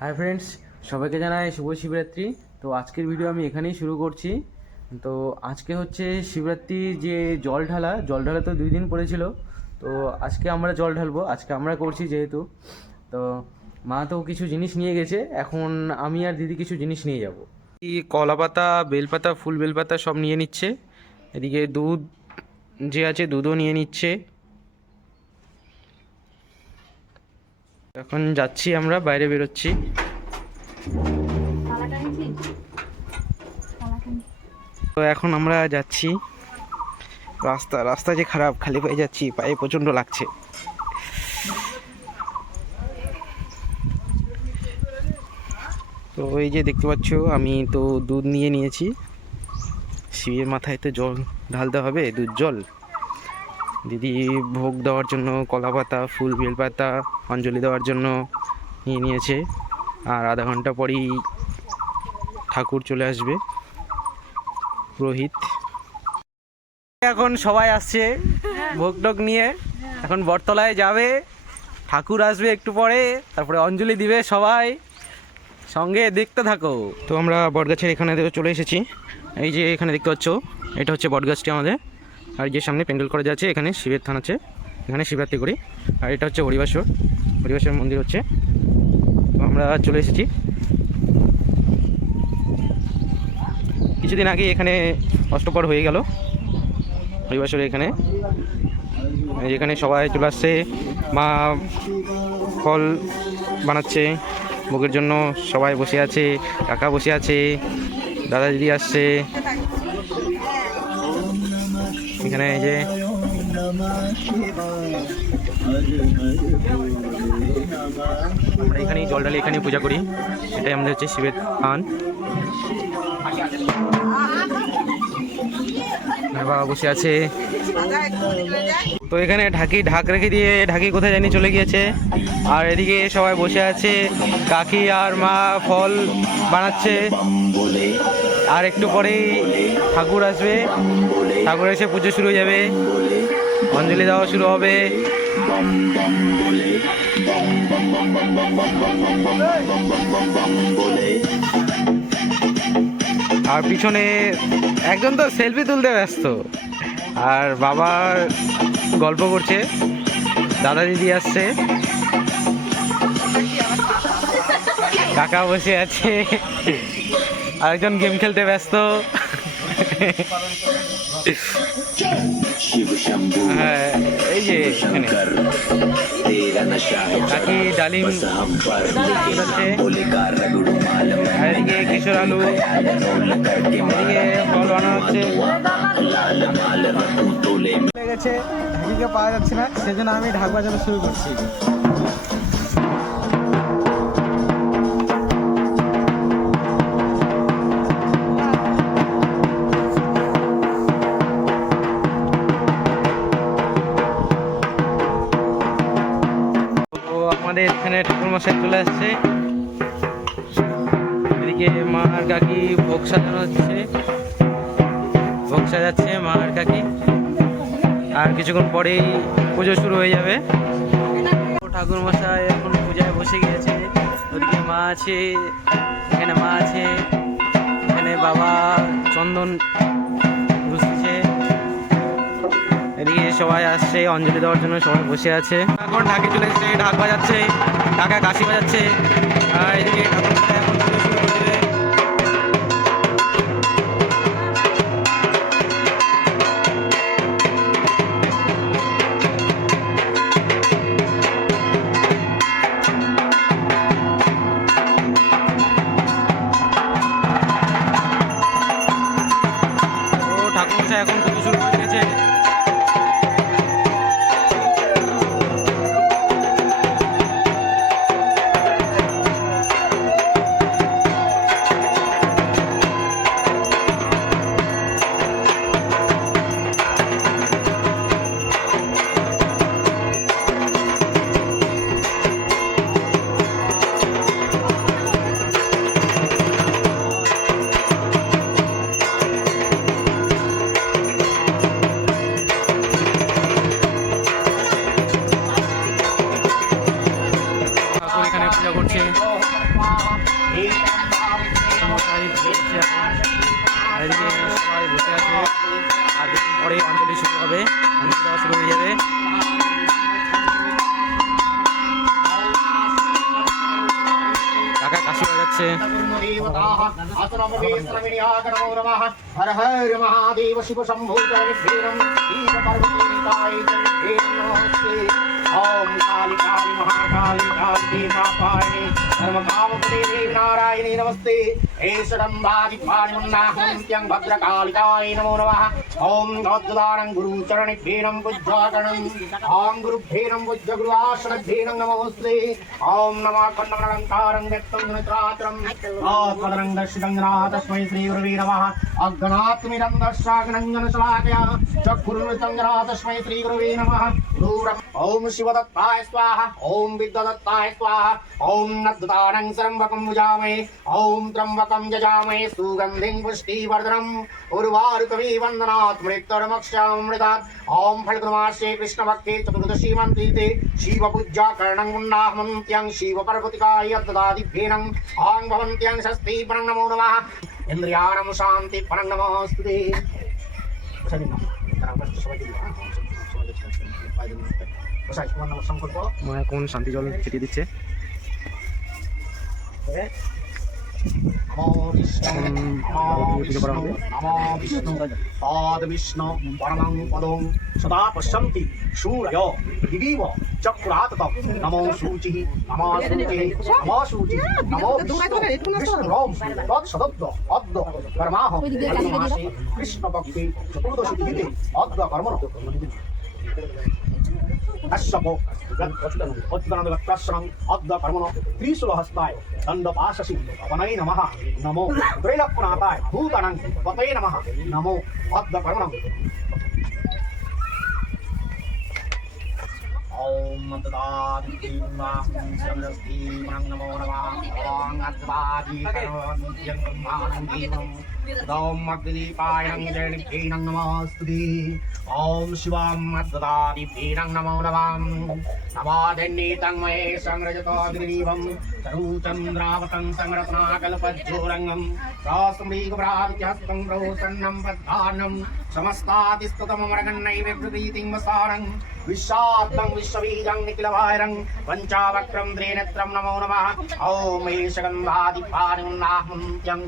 Hi friends, সবাইকে জানাই শুভ শিবরাত্রি। তো আজকের ভিডিও আমি এখানেই শুরু করছি। তো আজকে হচ্ছে শিবরাত্রির যে জল ঢালা তো 2 দিন পড়েছিল। তো আজকে আমরা জল ঢালবো, আজকে আমরা করছি যেহেতু। তো মা তো কিছু জিনিস নিয়ে গেছে, এখন আমি আর দিদি কিছু জিনিস নিয়ে যাব। কলা পাতা, বেলপাতা, ফুল বেলপাতা সব নিয়ে নিচ্ছে। এদিকে দুধ যে আছে দুধও নিয়ে নিচ্ছে। এখন যাচ্ছি, আমরা বাইরে বেরোচ্ছি। তো এখন আমরা যাচ্ছি, রাস্তা যে খারাপ, খালি পায়ে যাচ্ছি, পায়ে প্রচণ্ড লাগছে। তো এই যে দেখতে পাচ্ছ, আমি তো দুধ নিয়ে নিয়েছি। শিবের মাথায় তো জল ঢালতে হবে, দুধ জল। দিদি ভোগ দেওয়ার জন্য কলা পাতা, ফুল বেলপাতা, অঞ্জলি দেওয়ার জন্য নিয়ে নিয়েছে। আর আধা ঘন্টা পরেই ঠাকুর চলে আসবে, পুরোহিত। এখন সবাই আসছে ভোগ টোগ নিয়ে, এখন বটতলায় যাবে, ঠাকুর আসবে একটু পরে, তারপরে অঞ্জলি দিবে সবাই। সঙ্গে দেখতে থাকো। তো আমরা বটগাছের এখানে চলে এসেছি। এই যে এখানে দেখতে পাচ্ছ, এটা হচ্ছে বটগাছটি আমাদের। আর যে সামনে প্যান্ডেল করা যাচ্ছে, এখানে শিবের থান আছে, এখানে শিবরাত্রি করি। আর এটা হচ্ছে হরিবাসর মন্দির হচ্ছে। তো আমরা চলে এসেছি। কিছুদিন আগে এখানে অষ্টপ্রহর হয়ে গেল হরিবাসরে। এখানে সবাই চলে আসছে, মা ফল বানাচ্ছে ভোগের জন্য, সবাই বসে আছে, কাকা বসে আছে, দাদা দিদি আসছে এখানে। এই যে আমরা এখানেই জল ঢালি, এখানেই পূজা করি। এটাই আমাদের হচ্ছে শিবের থান। বাবা বসে আছে। তো এখানে ঢাক রেখে দিয়ে ঢাকি কোথায় জানি চলে গিয়েছে। আর এদিকে সবাই বসে আছে, কাকি আর মা ফল বানাচ্ছে। আর একটু পরেই ঠাকুর আসবে, ঠাকুর এসে পুজো শুরু হয়ে যাবে, অঞ্জলি দেওয়া শুরু হবে। আর পিছনে একজন তো সেলফি তুলতে ব্যস্ত, আর বাবা গল্প করছে, দাদা দিদি আসছে, কাকা বসে আছে, আরেকজন গেম খেলতে ব্যস্ত। হ্যাঁ, এই যে এখানে কাকি ডালিম হচ্ছে, আর এদিকে কিশোর আলু, এদিকে ফল বানানো হচ্ছে। লেগেছে, ঢাকিকে পাওয়া যাচ্ছে না, সেজন্য আমি ঢাক বাজানো শুরু করছি। আমাদের এখানে ঠাকুর মশাই চলে আসছে। এদিকে মা আর কাকি ভোগ সাজানো হচ্ছে, ভোগ সাজাচ্ছে মা আর কাকি। আর কিছুক্ষণ পরেই পুজো শুরু হয়ে যাবে। ঠাকুর মশাই এখন পূজায় বসে গিয়েছে। ওদিকে মা আছে, এখানে মা আছে, এখানে বাবা চন্দন ঘুষছে। এদিকে সবাই আসছে অঞ্জলি দেওয়ার জন্য, সবাই বসে আছে। এখন ঢাকি চলে এসছে, ঢাক বাজাচ্ছে, কাকা কাশি বাজাচ্ছে। আর এদিকে ঠাকুর মশাই এখন পুজো শুরু করে দেবে। ঠাকুর মশাই এখন পুজো শুরু করে দিয়েছে। যাচ্ছে। हर हर महादेव शिव शंभो ओम काली काली महाकाली काली महापायिनी धर्म कामपदे देवी नारायणी नमस्ते ऐशरंभादिपाणिमुन्नाहं भद्रकालिकाय नमो नमः ओम गौद्दानं गुरुचरणेभ्यं पूज्याकरणं ओम गुरुभ्यं पूज्य गुरुआश्रमेभ्यं नमोस्ते ओम नमः खण्डमलंकारं व्यक्तं नेत्रात्रं आत्मदनं दर्शितं तस्मै श्री गुरुवे नमः अग्नात्मिरन्दशाग्नञ्जनशलाकया चक्षुरुचन्द्रा तस्मै श्री गुरुवे नमः ओम शिवदत्ताय स्वाहा ओम विद्यादत्ताय स्वाहा ओम नद्दानं सर्वकं भुजामहे ओम त्र्यंबकं यजामहे सुगन्धिं पुष्टिवर्धनम् उर्वारुकमिव वन्दनात् मृत्युर्मोक्षामृतात् ओम फल्गुणमासे कृष्णपक्षे चतुर्दशी मन्त्रिते शिवपूज्याकरणं मुन्नाहमन्त्यं शिवपार्वतिकाय ददादिभ्येनं ओं भवन्त्यं षष्ठी परं नमो नमः इन्द्रियाणां शान्ति परं नमोऽस्तुते মা এখন শান্তি জল ছিটিয়ে দিচ্ছে। विष्णु परमं पदं सदा पश्यन्ति सूरय दिवीव चक्राततं नमो शुचिः नमो शुचिः नमो शुचिः नमो विष्णुरं तत्सदद्द अद्द कर्माहं मासे कृष्णपक्षे चतुर्दशी तिथिते अद्द कर्मणः अश्वको अच्युतानन्दवक्त्राश्रमं अद्द कर्मणो त्रिशूलहस्ताय दण्डपाशसि वनै नमः नमो त्रैलोक्यनाथाय भूतानां पतये नमः नमो अद्द कर्मणो ओम अद्दादिति नमो नमः ओम अद्दादि कर्मण्यं ब्रह्माणं देवं ओम अग्निदीपायं जयनिभ्यं नमोस्तुते ओम शिवां अद्दादिभ्यं नमो नमः नमादन्नीतं महे संरजतोऽग्निदीपं चरुचन्द्रावतं संरत्नाकल्पज्योरङ्गं सहस्रमृगभ्रादित्यहस्तं प्रभुसन्नं पद्धानं समस्तादिस्ततममरगन्नैवेभृतीतिं वसारं विश्वात्मं विश्वबीजं निखिलभारं पञ्चावक्रं त्रिनेत्रं नमो नमः ॐ ऐशगन्धादिपाणिमुन्नाहन्त्यं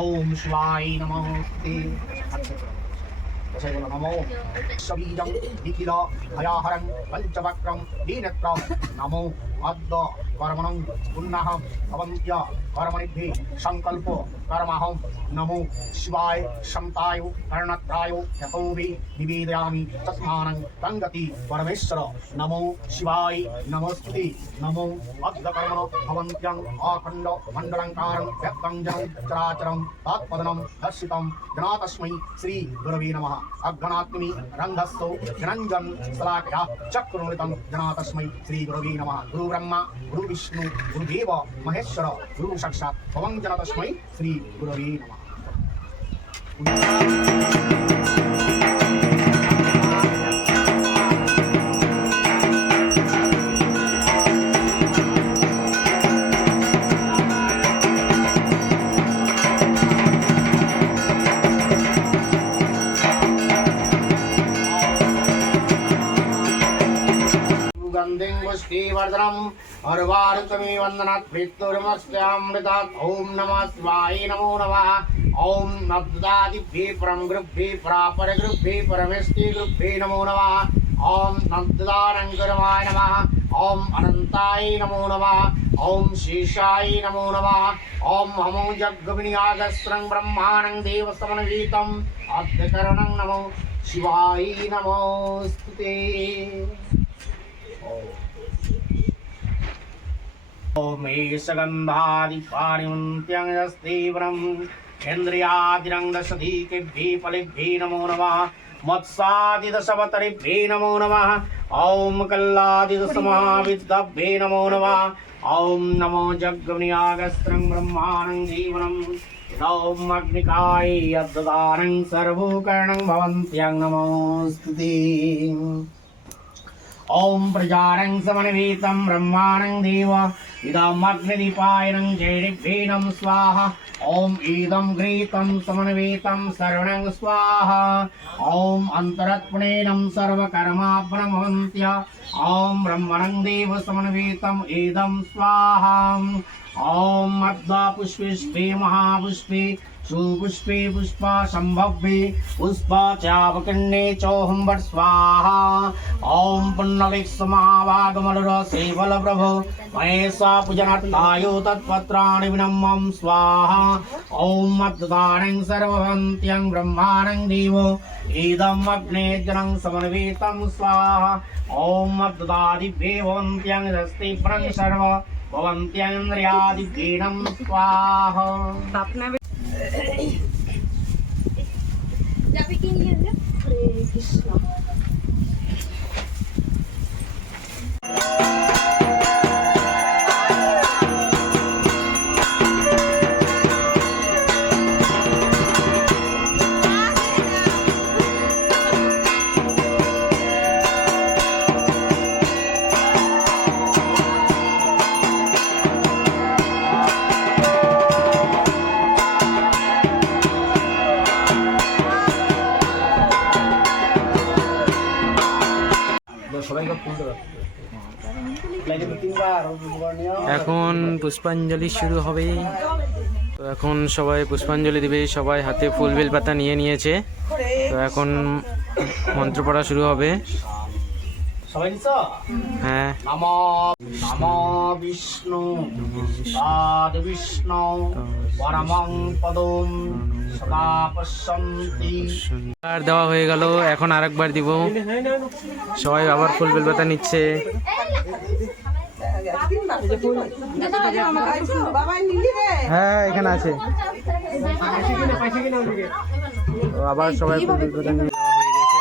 ॐ शिवाय नमोऽस्ते नमो विश्वबीजं निखिल भयाहरं पञ्चवक्रं त्रिनेत्रं नमो अद्द कर्मणं पुनः भवन्त्य कर्मणिभ्यः संकल्प कर्महं नमो शिवाय शमताय कर्णत्राय यतोऽपि निवेदयामि तस्मानं तङ्गति परमेश्वर नमो शिवाय नमोस्तुते नमो अद्द कर्मणो भवन्त्यं अखण्ड मण्डलङ्कारं व्यक्तं जनं चराचरं तत्पदनं दर्शितं जनातस्मै श्री गुरवे नमः अग्नात्मि रन्धस्थो जनञ्जन शलाकया चक्रुमृतं जनातस्मै श्री गुरवे नमः गुरु ब्रह्मा गुरु विष्णु गुरुदेव महेश्वर गुरु साक्षात् भवं जनतस्मै श्री गुरवे नमः गंधिं पुष्टिवर्धनम् अर्वारुकमि वन्दनात् मृत्युर्मोक्षामृतात् ॐ नमः शिवाय नमो नमः ॐ नद्दादिभ्यः परं गुरुभ्यः परापरगुरुभ्यः परमेष्टिगुरुभ्यः नमो नमः ॐ नद्दानङ्करमाय नमः ॐ अनन्ताय नमो नमः ॐ शेषाय नमो नमः ॐ हमो जग्गविनियागस्त्रं ब्रह्माणं देवसमन्वितम् अद्यकरणं नमो शिवाय नमोस्तुते ओम ऐशगन्धादिपाणिमुन्त्यं यस्तीव्रम् इन्द्रियादिरङ्गसधीकेभ्यः फलेभ्यः नमो नमः मत्सादिदशवतरेभ्यः नमो नमः ॐ कल्लादिदशमहाविद्याभ्यः नमो नमः ॐ नमो जग्गविनियागस्त्रं ब्रह्माणं जीवनम् ॐ अग्निकाय यद्ददानं सर्वोकरणं भवन्त्यं नमोस्तुते ॐ प्रजानं समन्वितं ब्रह्माणं देव इदमग्निदीपायनं जैडिभ्येनं स्वाहा ॐ इदं घृतं समन्वितं सर्वणं स्वाहा ॐ अन्तरत्पणेनं सर्वकर्माभ्रमन्त्य ॐ ब्रह्मणं देव समन्वितम् इदं स्वाहा ॐ मद्वा पुष्पे महापुष्पे सुपुष्पे पुष्पा संभव्ये पुष्पा चावकन्ने चोहं वट स्वाहा ॐ पुण्डलिकसमावागमलरसे बलप्रभो महेशा पूजनार्थायो तत्पत्राणि विनम्मं स्वाहा ॐ मद्दानं सर्ववन्त्यं ब्रह्माणं देवो इदम् अग्नेजनं समन्वितं स्वाहा ॐ मद्दादिभ्ये भवन्त्यं दस्तिभ्रं सर्व भवन्त्यन्द्रियादिभ्येनं स्वाहा যাবে কি নিয়ে হলে হরে কৃষ্ণ এখন পুষ্পাঞ্জলি শুরু হবে। তো এখন সবাই পুষ্পাঞ্জলি দেবে, সবাই হাতে ফুল বেল পাতা নিয়ে নিয়েছে। তো এখন মন্ত্র পড়া শুরু হবে। সবাই দিছো? হ্যাঁ। নমো নমো বিষ্ণু পাদ বিষ্ণু পরমং পদম সদা পশ্যন্তি। আর দেওয়া হয়ে গেল, এখন আরেকবার দিব। সবাই আবার ফুল বেল পাতা নিচ্ছে। হ্যাঁ এখানে আছে। তো আবার সবাই ফুল বেল পাতা নিয়ে দেওয়া হয়ে গেছে।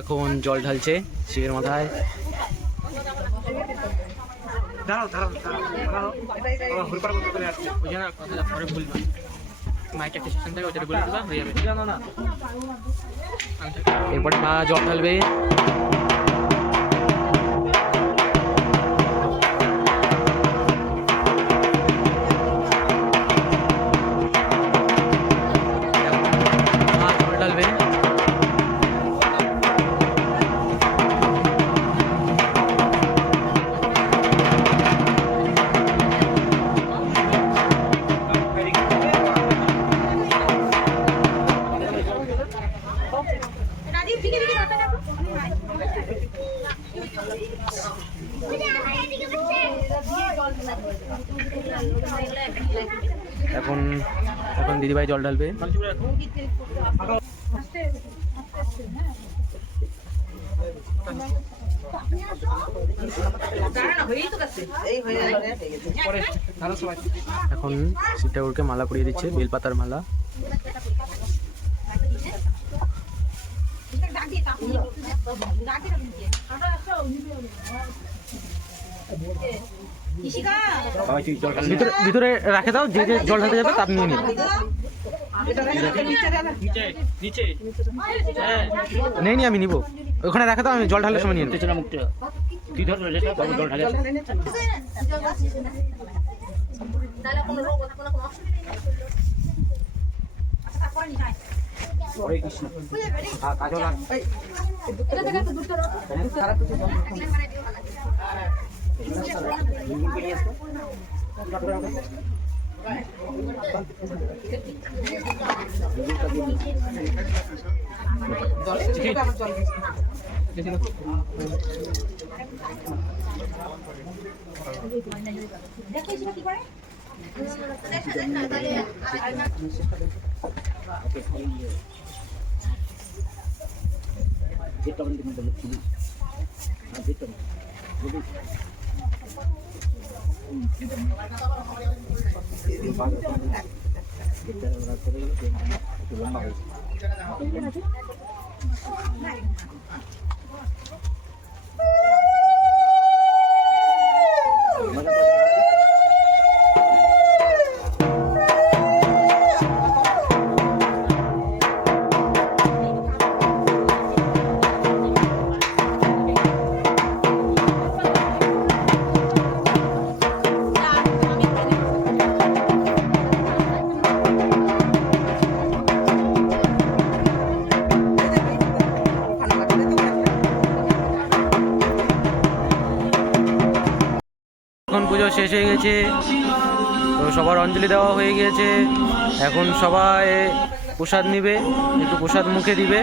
এখন জল ঢালছে শিবের মাথায়। এরপরে মা জল ঢালবে। এখন এখন দিদিভাই জল ঢালবে। এখন শিব ঠাকুরকে মালা পরিয়ে দিচ্ছে, বেলপাতার মালা। ভিতরে রাখে দাও, যে যে জল ঢালতে যাবে তার নিয়ে নিবে। নেই নি, আমি নিবো। ওখানে রাখে দাও, আমি জল ঢালার সময় নিয়ে নেবো। এখন পুজো শেষ হয়ে গেছে, তো সবার অঞ্জলি দেওয়া হয়ে গিয়েছে। এখন সবাই প্রসাদ নিবে, একটু প্রসাদ মুখে দিবে।